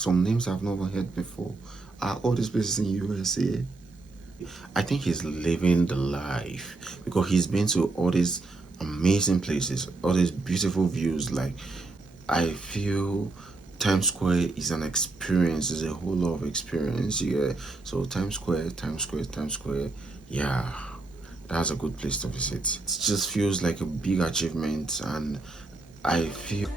Some names I've never heard before. Are all these places in USA? I think he's living the life because he's been to all these amazing places, all these beautiful views. Like, I feel Times Square is an experience, is a whole lot of experience. Yeah. So Times Square, Times Square, Times Square. Yeah, that's a good place to visit. It just feels like a big achievement, and I feel.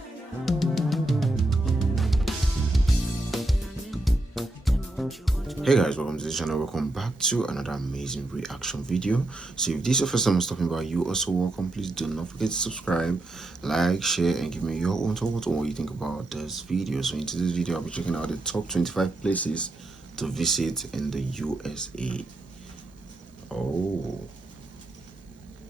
Hey guys, welcome to the channel. Welcome back to another amazing reaction video. So if this is your first time I was talking about, you also welcome. Please do not forget to subscribe, like, share, and give me your own thoughts on what you think about this video. So in today's video, I'll be checking out the top 25 places to visit in the USA. Oh,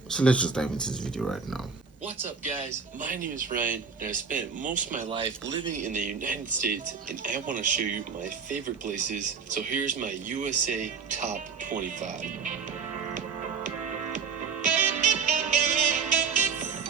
so let's just dive into this video right now. What's up, guys? My name is Ryan, and I've spent most of my life living in the United States, and I want to show you my favorite places. So here's my USA top 25.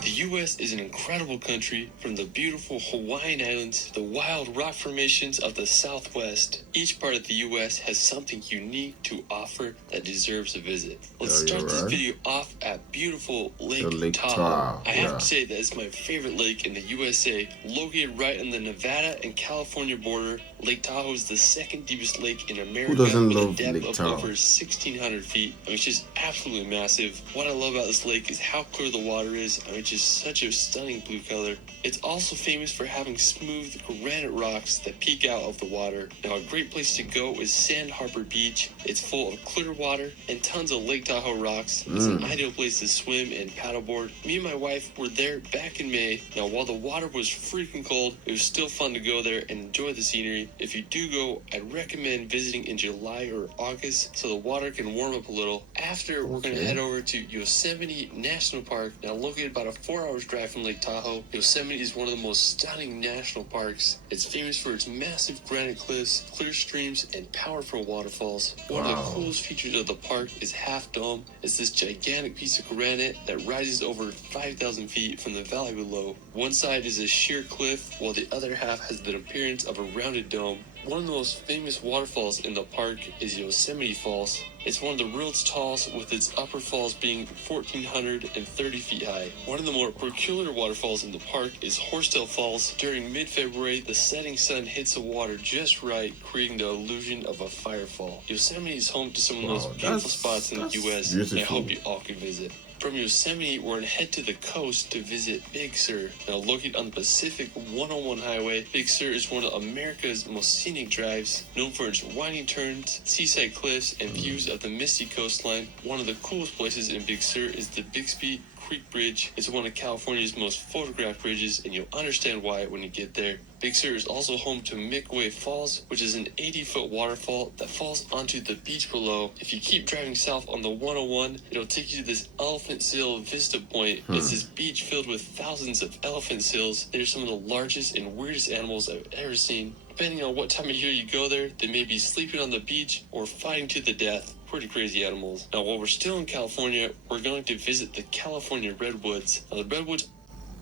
The U.S. is an incredible country, from the beautiful Hawaiian Islands to the wild rock formations of the Southwest. Each part of the U.S. has something unique to offer that deserves a visit. Let's start this video off at beautiful Lake Tahoe. I have to say that it's my favorite lake in the USA, located right on the Nevada and California border. Lake Tahoe is the second deepest lake in America with a depth of over 1,600 feet. I mean, it's just absolutely massive. What I love about this lake is how clear the water is. I mean, it's just such a stunning blue color. It's also famous for having smooth granite rocks that peek out of the water. Now, a great place to go is Sand Harbor Beach. It's full of clear water and tons of Lake Tahoe rocks. It's an ideal place to swim and paddleboard. Me and my wife were there back in May. Now, while the water was freaking cold, it was still fun to go there and enjoy the scenery. If you do go, I'd recommend visiting in July or August so the water can warm up a little. After, we're going to head over to Yosemite National Park. Now, located about a 4-hour drive from Lake Tahoe, Yosemite is one of the most stunning national parks. It's famous for its massive granite cliffs, clear streams, and powerful waterfalls. One of the coolest features of the park is Half Dome. It's this gigantic piece of granite that rises over 5,000 feet from the valley below. One side is a sheer cliff, while the other half has the appearance of a rounded dome. One of the most famous waterfalls in the park is Yosemite Falls. It's one of the world's tallest, with its upper falls being 1,430 feet high. One of the more peculiar waterfalls in the park is Horsetail Falls. During mid-February, the setting sun hits the water just right, creating the illusion of a firefall. Yosemite is home to some of the most beautiful spots in the U.S., and I hope you all can visit. From Yosemite, we're going to head to the coast to visit Big Sur. Now, located on the Pacific 101 Highway, Big Sur is one of America's most scenic drives, known for its winding turns, seaside cliffs, and views of the misty coastline. One of the coolest places in Big Sur is the Bixby Creek Bridge. It's one of California's most photographed bridges, and you'll understand why when you get there. Big Sur is also home to Midway Falls, which is an 80-foot waterfall that falls onto the beach below. If you keep driving south on the 101, it'll take you to this elephant seal vista point. It's this beach filled with thousands of elephant seals. They're some of the largest and weirdest animals I've ever seen. Depending on what time of year you go there, they may be sleeping on the beach or fighting to the death. Pretty crazy animals. Now, while we're still in California, we're going to visit the California Redwoods. Now, the Redwoods...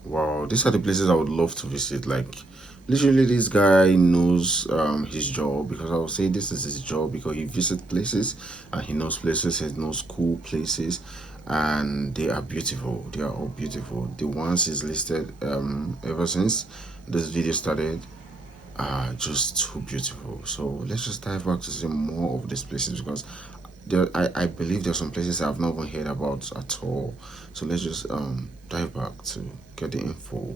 Wow, these are the places I would love to visit. Like, literally, this guy knows his job, because I would say this is his job because he visits places and he knows places, he knows cool places, and they are beautiful. They are all beautiful. The ones he's listed ever since this video started are just too beautiful. So let's just dive back to see more of these places, because I believe there's some places I've not even heard about at all. So let's just dive back to get the info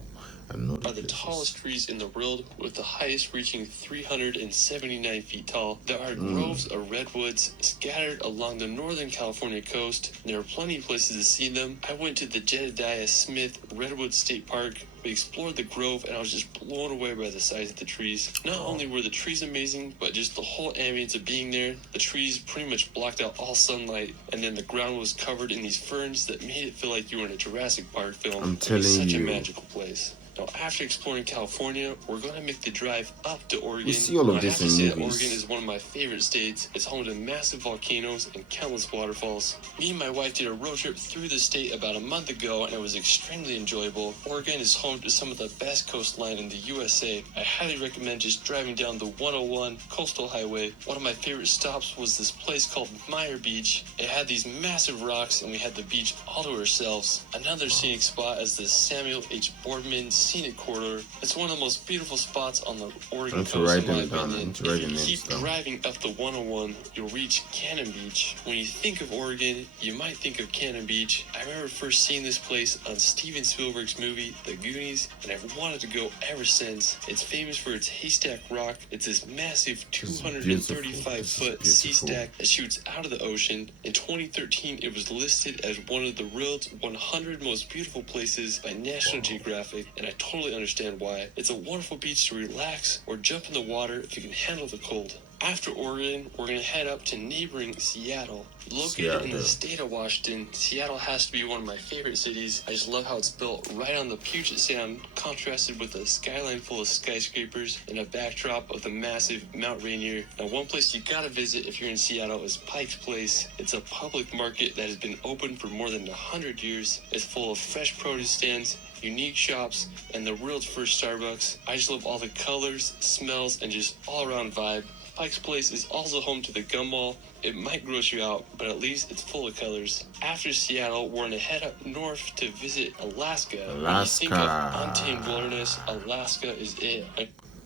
and know are the tallest trees in the world, with the highest reaching 379 feet tall. There are groves of redwoods scattered along the northern California coast. There are plenty of places to see them. I went to the Jedediah Smith Redwood State Park. We explored the grove, and I was just blown away by the size of the trees. Not only were the trees amazing, but just the whole ambience of being there. The trees pretty much blocked out all sunlight, and then the ground was covered in these ferns that made it feel like you were in a Jurassic Park film. I'm telling It's such you, a magical place. Now, after exploring California, we're going to make the drive up to Oregon. We see all Now, of I this have to in say that Oregon movies. is one of my favorite states. It's home to massive volcanoes and countless waterfalls. Me and my wife did a road trip through the state about a month ago, and it was extremely enjoyable. Oregon is home to some of the best coastline in the USA. I highly recommend just driving down the 101 Coastal Highway. One of my favorite stops was this place called Meyer Beach. It had these massive rocks, and we had the beach all to ourselves. Another scenic spot is the Samuel H. Boardman Scenic Corridor. It's one of the most beautiful spots on the I Oregon need to coast, write in my them down. I opinion. need to If write you the names keep down. driving up the 101, you'll reach Cannon Beach. When you think of Oregon, you might think of Cannon Beach. I remember first seeing this place on Steven Spielberg's movie, The Goonies, and I've wanted to go ever since. It's famous for its Haystack Rock. It's this massive This is 235-foot sea beautiful. stack that shoots out of the ocean. In 2013, it was listed as one of the world's 100 most beautiful places by National Geographic, and I totally understand why. It's a wonderful beach to relax or jump in the water if you can handle the cold. After Oregon, we're going to head up to neighboring Seattle. Located in the state of Washington, Seattle has to be one of my favorite cities. I just love how it's built right on the Puget Sound, contrasted with a skyline full of skyscrapers and a backdrop of the massive Mount Rainier. Now, one place you gotta visit if you're in Seattle is Pike's Place. It's a public market that has been open for more than 100 years. It's full of fresh produce stands, unique shops, and the world's first Starbucks. I just love all the colors, smells, and just all-around vibe. Pike's Place is also home to the Gum Mall. It might gross you out, but at least it's full of colors. After Seattle, we're gonna head up north to visit Alaska. When you think of untamed wilderness, Alaska is it.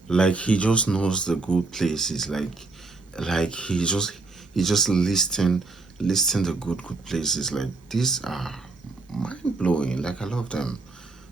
Like he just knows the good places. Like he just listing the good places. Like these are mind blowing. Like I love them.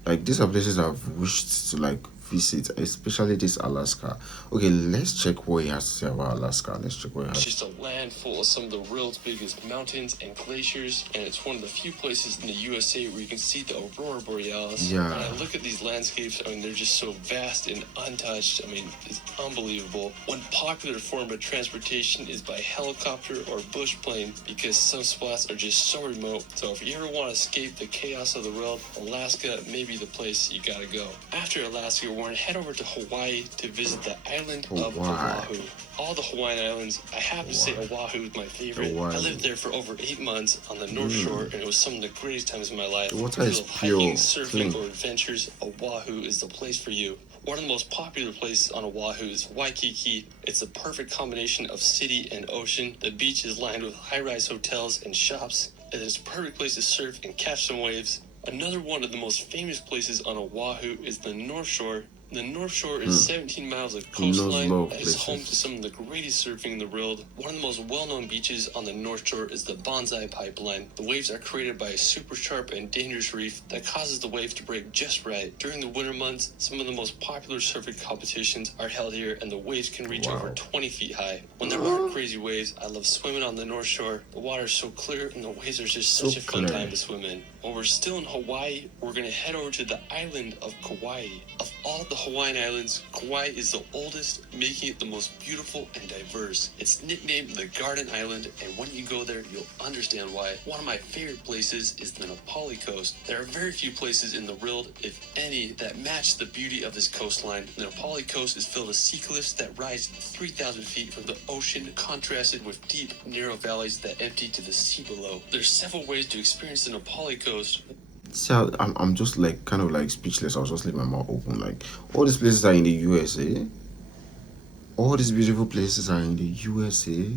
Like these are places I've wished to like visit, especially this Alaska. Okay, let's check what he has to say about Alaska. Let's check what he It's has. just a land full of some of the world's biggest mountains and glaciers, and it's one of the few places in the USA where you can see the aurora borealis. Yeah. When I look at these landscapes, I mean, they're just so vast and untouched. I mean, it's unbelievable. One popular form of transportation is by helicopter or bush plane because some spots are just so remote. So if you ever want to escape the chaos of the world, Alaska may be the place you gotta go. After Alaska, we're gonna head over to Hawaii to visit the island of Hawaii. Oahu. All the Hawaiian Islands, I have to say Oahu is my favorite. Hawaii. I lived there for over 8 months on the North Shore, and it was some of the greatest times of my life. The water If is you love pure, hiking, surfing, clean. or adventures, Oahu is the place for you. One of the most popular places on Oahu is Waikiki. It's a perfect combination of city and ocean. The beach is lined with high-rise hotels and shops, and it's a perfect place to surf and catch some waves. Another one of the most famous places on Oahu is the North Shore. The North Shore is 17 miles of coastline that is home to some of the greatest surfing in the world. One of the most well-known beaches on the North Shore is the Bonsai Pipeline. The waves are created by a super sharp and dangerous reef that causes the waves to break just right. During the winter months, some of the most popular surfing competitions are held here, and the waves can reach over 20 feet high. When there aren't crazy waves, I love swimming on the North Shore. The water is so clear, and the waves are just such a fun time to swim in. While we're still in Hawaii, we're going to head over to the island of Kauai. Of all the Hawaiian Islands, Kauai is the oldest, making it the most beautiful and diverse. It's nicknamed the Garden Island, and when you go there, you'll understand why. One of my favorite places is the Napali Coast. There are very few places in the world, if any, that match the beauty of this coastline. The Napali Coast is filled with sea cliffs that rise 3,000 feet from the ocean, contrasted with deep, narrow valleys that empty to the sea below. There's several ways to experience the Napali Coast. See, I'm just like kind of like speechless. I was just leaving my mouth open. Like all these places are in the USA. All these beautiful places are in the USA.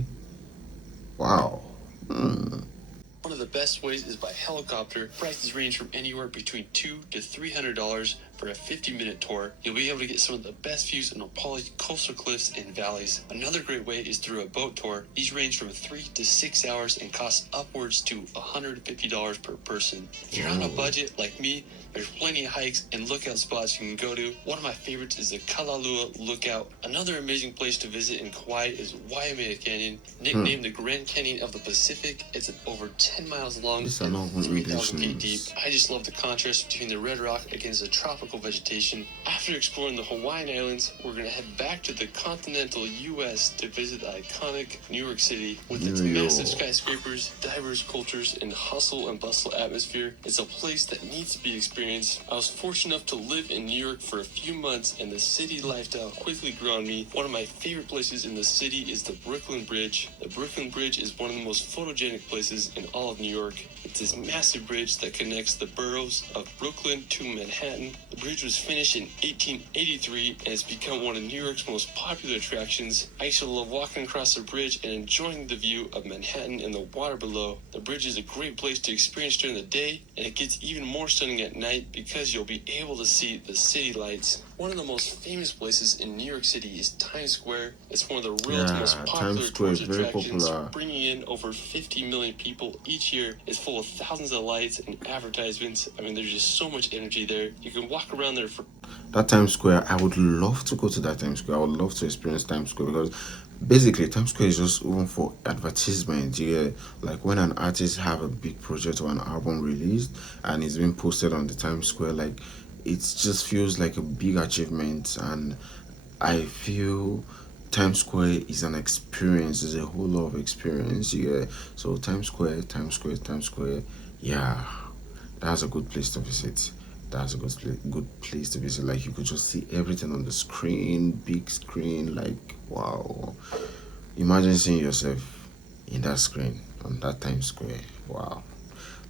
Wow. One of the best ways is by helicopter. Prices range from anywhere between $200 to $300 for a 50-minute tour. You'll be able to get some of the best views of Nepal's coastal cliffs and valleys. Another great way is through a boat tour. These range from 3 to 6 hours and cost upwards to $150 per person. If you're on a budget like me, there's plenty of hikes and lookout spots you can go to. One of my favorites is the Kalalua Lookout. Another amazing place to visit in Kauai is Waimea Canyon, nicknamed the Grand Canyon of the Pacific. It's over 10 miles long and 3,000 feet deep. I just love the contrast between the red rock against the tropical tropical vegetation. After exploring the Hawaiian Islands, we're going to head back to the continental US to visit the iconic New York City. With New its massive York. skyscrapers, diverse cultures, and hustle and bustle atmosphere, it's a place that needs to be experienced. I was fortunate enough to live in New York for a few months, and the city lifestyle quickly grew on me. One of my favorite places in the city is the Brooklyn Bridge. The Brooklyn Bridge is one of the most photogenic places in all of New York. It's this massive bridge that connects the boroughs of Brooklyn to Manhattan. The bridge was finished in 1883 and has become one of New York's most popular attractions. I used to love walking across the bridge and enjoying the view of Manhattan and the water below. The bridge is a great place to experience during the day, and it gets even more stunning at night because you'll be able to see the city lights. One of the most famous places in New York City is Times Square. It's one of the world's most Yeah, Times popular Square is tourist very attractions, popular. bringing in over 50 million people each year. It's full of thousands of lights and advertisements. I mean, there's just so much energy there. You can walk around there for That Times Square, I would love to go to that Times Square. I would love to experience Times Square because basically Times Square is just room for advertisement. Yeah, like when an artist have a big project or an album released and it's been posted on the Times Square, like it just feels like a big achievement. And I feel Times Square is an experience. It's a whole lot of experience. Yeah, so Times Square, Times Square, Times Square. Yeah, that's a good place to visit. That's a good place to visit. Like you could just see everything on the screen, big screen. Like wow, imagine seeing yourself in that screen on that Times Square. Wow,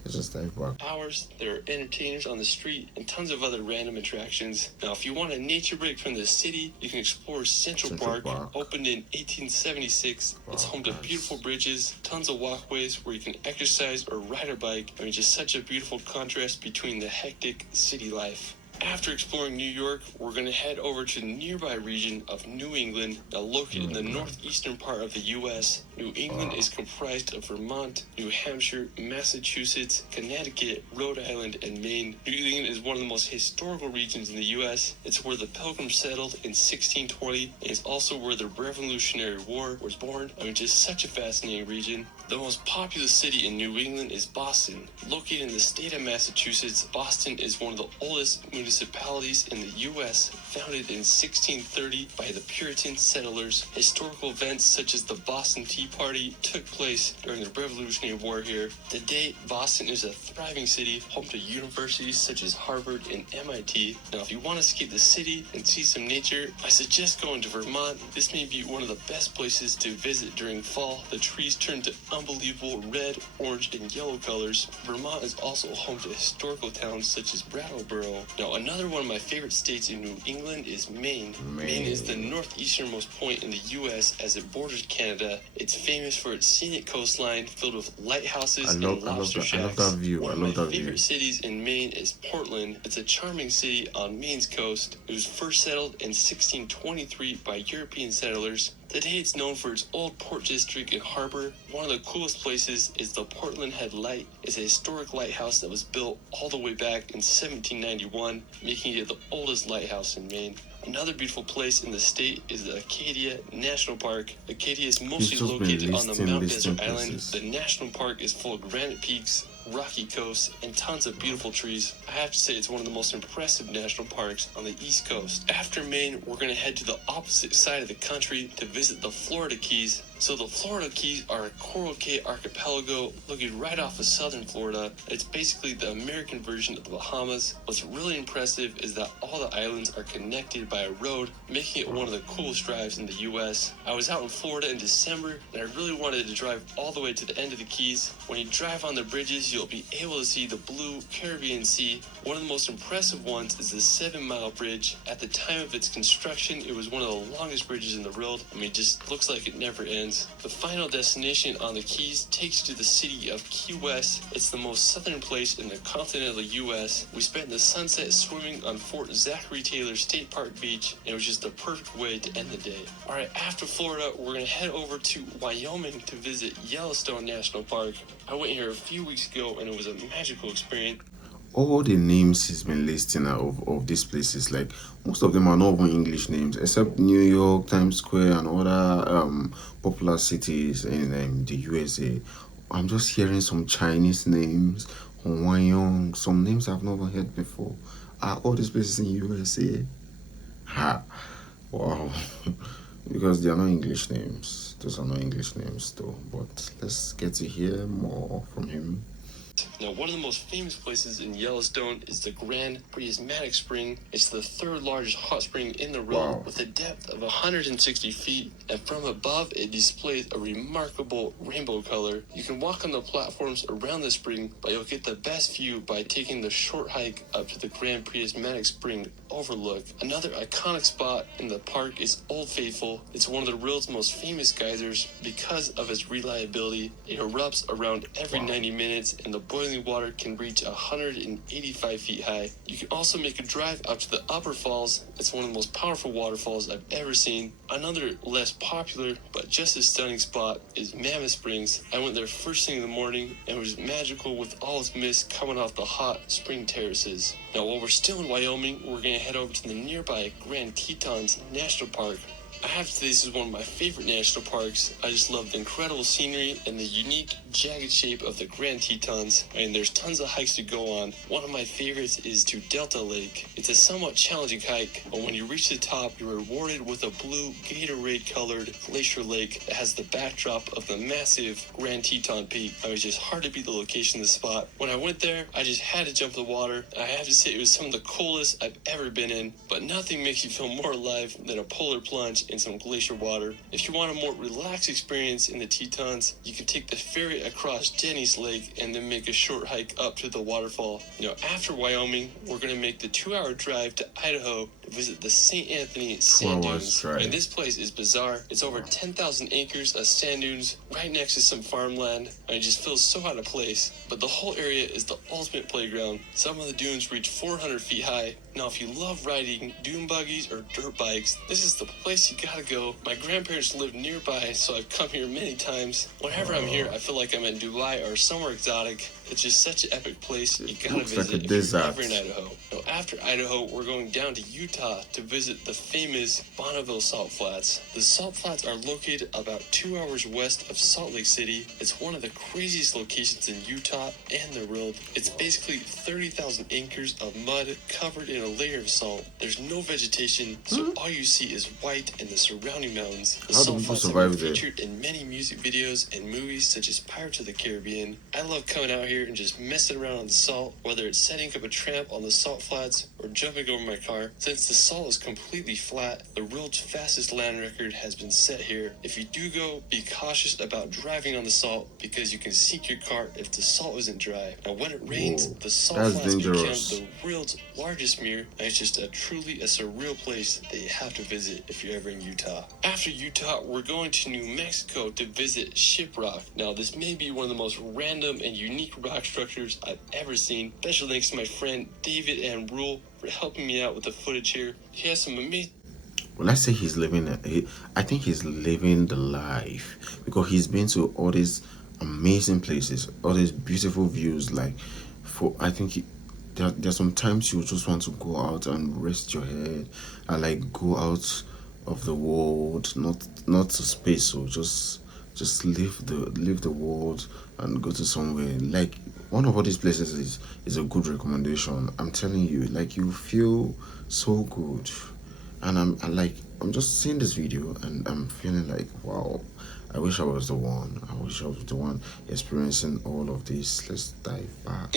it's just like wow. hours. There are entertainers on the street and tons of other random attractions. Now, if you want a nature break from the city, you can explore Central Central Park. Park. Opened in 1876, it's Wow, home to beautiful that's bridges, tons of walkways where you can exercise or ride a bike. I mean, just such a beautiful contrast between the hectic city life. After exploring New York, we're going to head over to the nearby region of New England, now located in the northeastern part of the U.S. New England wow. is comprised of Vermont, New Hampshire, Massachusetts, Connecticut, Rhode Island, and Maine. New England is one of the most historical regions in the U.S. It's where the Pilgrims settled in 1620, and it's also where the Revolutionary War was born. I mean, just such a fascinating region. The most populous city in New England is Boston. Located in the state of Massachusetts, Boston is one of the oldest municipalities in the U.S., founded in 1630 by the Puritan settlers. Historical events such as the Boston Tea Party took place during the Revolutionary War here. Today, Boston is a thriving city, home to universities such as Harvard and MIT. Now, if you want to escape the city and see some nature, I suggest going to Vermont. This may be one of the best places to visit during fall. The trees turn to unbelievable red, orange, and yellow colors. Vermont is also home to historical towns such as Brattleboro. Now, another one of my favorite states in New England is Maine. Maine is the northeasternmost point in the U.S. as it borders Canada. It's famous for its scenic coastline filled with lighthouses and lobster I love that shacks. view. One I of my love that view. favorite cities in Maine is Portland. It's a charming city on Maine's coast. It was first settled in 1623 by European settlers. Today it's known for its old port district and harbor. One of the coolest places is the Portland Head Light. It's a historic lighthouse that was built all the way back in 1791, making it the oldest lighthouse in Maine. Another beautiful place in the state is the Acadia National Park. Acadia is He's mostly just been located on the Mount listing Desert Island. places. The national park is full of granite peaks, rocky coasts, and tons of beautiful trees. I have to say it's one of the most impressive national parks on the East Coast. After Maine, we're going to head to the opposite side of the country to visit the Florida Keys. So the Florida Keys are a Coral Cay archipelago located right off of southern Florida. It's basically the American version of the Bahamas. What's really impressive is that all the islands are connected by a road, making it one of the coolest drives in the U.S. I was out in Florida in December, and I really wanted to drive all the way to the end of the Keys. When you drive on the bridges, you'll be able to see the blue Caribbean Sea. One of the most impressive ones is the 7 Mile Bridge. At the time of its construction, it was one of the longest bridges in the world. I mean, it just looks like it never ends. The final destination on the Keys takes you to the city of Key West. It's the most southern place in the continental U.S. We spent the sunset swimming on Fort Zachary Taylor State Park Beach, and it was just the perfect way to end the day. Alright, after Florida, we're going to head over to Wyoming to visit Yellowstone National Park. I went here a few weeks ago, and it was a magical experience. All the names he's been listing of these places, like most of them are not even English names, except New York, Times Square, and other popular cities in the USA. I'm just hearing some Chinese names, Hawaiian, some names I've never heard before. Are all these places in USA? Ha! Wow. Because they are not English names. Those are not English names, though. But let's get to hear more from him. Now, one of the most famous places in Yellowstone is the Grand Prismatic Spring. It's the third largest hot spring in the world Wow. with a depth of 160 feet, and from above it displays a remarkable rainbow color. You can walk on the platforms around the spring, but you'll get the best view by taking the short hike up to the Grand Prismatic Spring overlook. Another iconic spot in the park is Old Faithful. It's one of the world's most famous geysers because of its reliability. It erupts around every 90 minutes, and the boiling water can reach 185 feet high. You can also make a drive up to the Upper Falls. It's one of the most powerful waterfalls I've ever seen. Another less popular but just as stunning spot is Mammoth Springs. I went there first thing in the morning and it was magical with all its mist coming off the hot spring terraces. Now, while we're still in Wyoming, we're going to head over to the nearby Grand Tetons National Park. I have to say this is one of my favorite national parks. I just love the incredible scenery and the unique jagged shape of the Grand Tetons. I mean, there's tons of hikes to go on. One of my favorites is to Delta Lake. It's a somewhat challenging hike, but when you reach the top, you're rewarded with a blue Gatorade-colored glacier lake that has the backdrop of the massive Grand Teton Peak. I mean, it's just hard to beat the location of the spot. When I went there, I just had to jump in the water. I have to say it was some of the coolest I've ever been in, but nothing makes you feel more alive than a polar plunge in some glacier water. If you want a more relaxed experience in the Tetons, you can take the ferry across Jenny's Lake and then make a short hike up to the waterfall. Now, after Wyoming, we're going to make the 2-hour drive to Idaho to visit the St. Anthony Sand 2 hours Dunes. drive. And this place is bizarre. It's over 10,000 acres of sand dunes right next to some farmland, and it just feels so out of place. But the whole area is the ultimate playground. Some of the dunes reach 400 feet high. Now, if you love riding dune buggies or dirt bikes, this is the place you gotta go. My grandparents live nearby, so I've come here many times. Whenever I'm here, I feel like I'm in Dubai or somewhere exotic. It's just such an epic place. You gotta Looks like visit a if you're desert. ever in Idaho. Now, after Idaho, we're going down to Utah to visit the famous Bonneville Salt Flats. The Salt Flats are located about 2 hours west of Salt Lake City. It's one of the craziest locations in Utah and the world. It's basically 30,000 acres of mud covered in a layer of salt. There's no vegetation, so all you see is white and the surrounding mountains. The How do Salt people Flats have been survive there? featured in many music videos and movies such as Pirates of the Caribbean. I love coming out here and just messing around on the salt, whether it's setting up a tramp on the salt flats or jumping over my car. Since the salt is completely flat, the world's fastest land record has been set here. If you do go, be cautious about driving on the salt because you can sink your car if the salt isn't dry. Now, when it rains, Whoa, the salt that's flats become dangerous. the world's largest mirror, and it's just a surreal place that you have to visit if you're ever in Utah. After Utah, we're going to New Mexico to visit Shiprock. Now, this may be one of the most random and unique rock structures I've ever seen. Special thanks to my friend David and Rule for helping me out with the footage here. He has some amazing. When I say he's living, I think he's living the life because he's been to all these amazing places, all these beautiful views. Like, I think there's sometimes you just want to go out and rest your head and like go out of the world, not to space. So just leave the world and go to somewhere. Like one of all these places is a good recommendation. I'm telling you, like you feel so good. And I'm just seeing this video and I'm feeling like wow, I wish I was the one. I wish I was the one experiencing all of this. Let's dive back.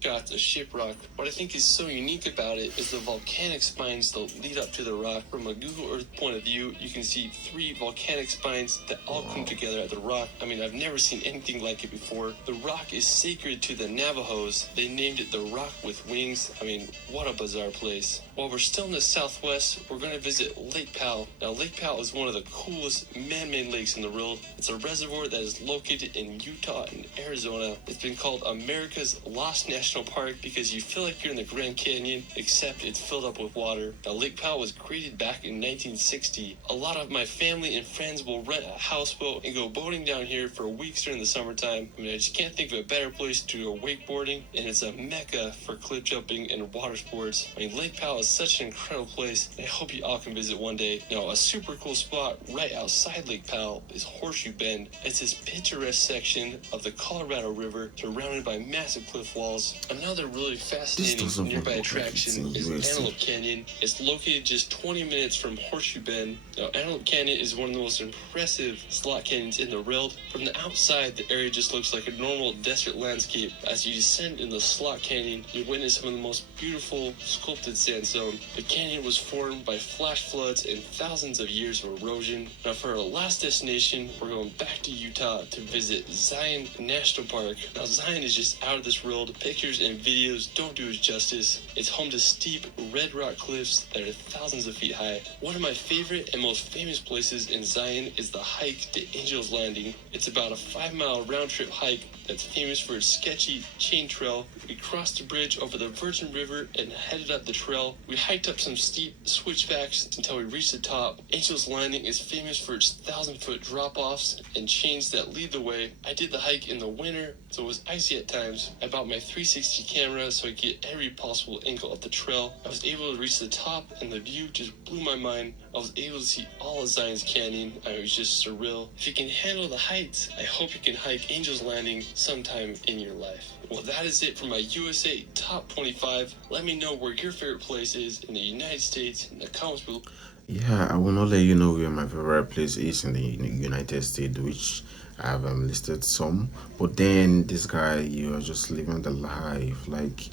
Shots of Shiprock. What I think is so unique about it is the volcanic spines that lead up to the rock. From a Google Earth point of view, you can see 3 volcanic spines that all come together at the rock. I mean, I've never seen anything like it before. The rock is sacred to the Navajos. They named it the Rock with Wings. I mean, what a bizarre place. While we're still in the southwest, we're going to visit Lake Powell. Now, Lake Powell is one of the coolest man-made lakes in the world. It's a reservoir that is located in Utah and Arizona. It's been called America's Lost National Park because you feel like you're in the Grand Canyon, except it's filled up with water. Now, Lake Powell was created back in 1960. A lot of my family and friends will rent a houseboat and go boating down here for weeks during the summertime. I mean, I just can't think of a better place to go wakeboarding, and it's a mecca for cliff jumping and water sports. I mean, Lake Powell is such an incredible place, and I hope you all can visit one day. Now, a super cool spot right outside Lake Powell is Horseshoe Bend. It's this picturesque section of the Colorado River surrounded by massive cliff walls. Another really This fascinating doesn't even nearby look like it's attraction in is USA. Antelope Canyon. It's located just 20 minutes from Horseshoe Bend. Now, Antelope Canyon is one of the most impressive slot canyons in the world. From the outside, the area just looks like a normal desert landscape. As you descend in the slot canyon, you witness some of the most beautiful sculpted sandstone. The canyon was formed by flash floods and thousands of years of erosion. Now, for our last destination, we're going back to Utah to visit Zion National Park. Now, Zion is just out of this world. Pictures and videos don't do it justice. It's home to steep red rock cliffs that are thousands of feet high. One of my favorite and most famous places in Zion is the hike to Angel's Landing. It's about a 5-mile round trip hike that's famous for its sketchy chain trail. We crossed the bridge over the Virgin River and headed up the trail. We hiked up some steep switchbacks until we reached the top. Angel's Landing is famous for its 1,000-foot drop-offs and chains that lead the way. I did the hike in the winter, so it was icy at times. I bought my 360 camera so I could get every possible angle of the trail. I was able to reach the top and the view just blew my mind. I was able to see all of Zion's Canyon. It was just surreal. If you can handle the heights, I hope you can hike Angel's Landing sometime in your life. Well, that is it for my USA Top 25. Let me know where your favorite place is in the United States in the comments below. Yeah, I will not let you know where my favorite place is in the United States, which I have listed some. But then this guy, you are just living the life. Like,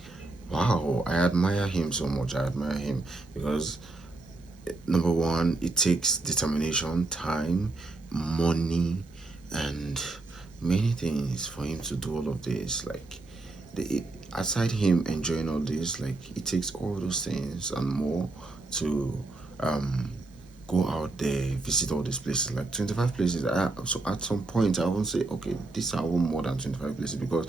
wow, I admire him so much. I admire him because number one, it takes determination, time, money, and many things for him to do all of this. Like, aside him enjoying all this, like it takes all those things and more to um go out there, visit all these places, like 25 places. So at some point, I won't say, okay, these are all more than 25 places because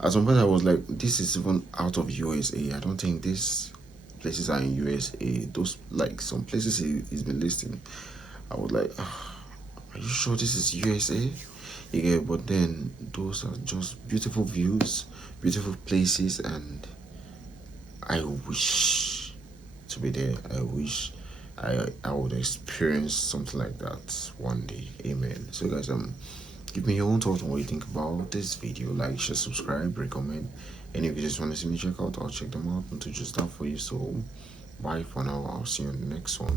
at some point I was like, this is even out of USA. I don't think these places are in USA. Those, like, some places he's been listing, I was like, "Ah, are you sure this is USA? Yeah, but then those are just beautiful views, beautiful places, and I wish to be there. I wish I would experience something like that one day. Amen. So guys, give me your own thoughts on what you think about this video. Like, share, subscribe, recommend. And if you just want to see me check out, I'll check them out and to just stuff for you. So bye for now. I'll see you in the next one.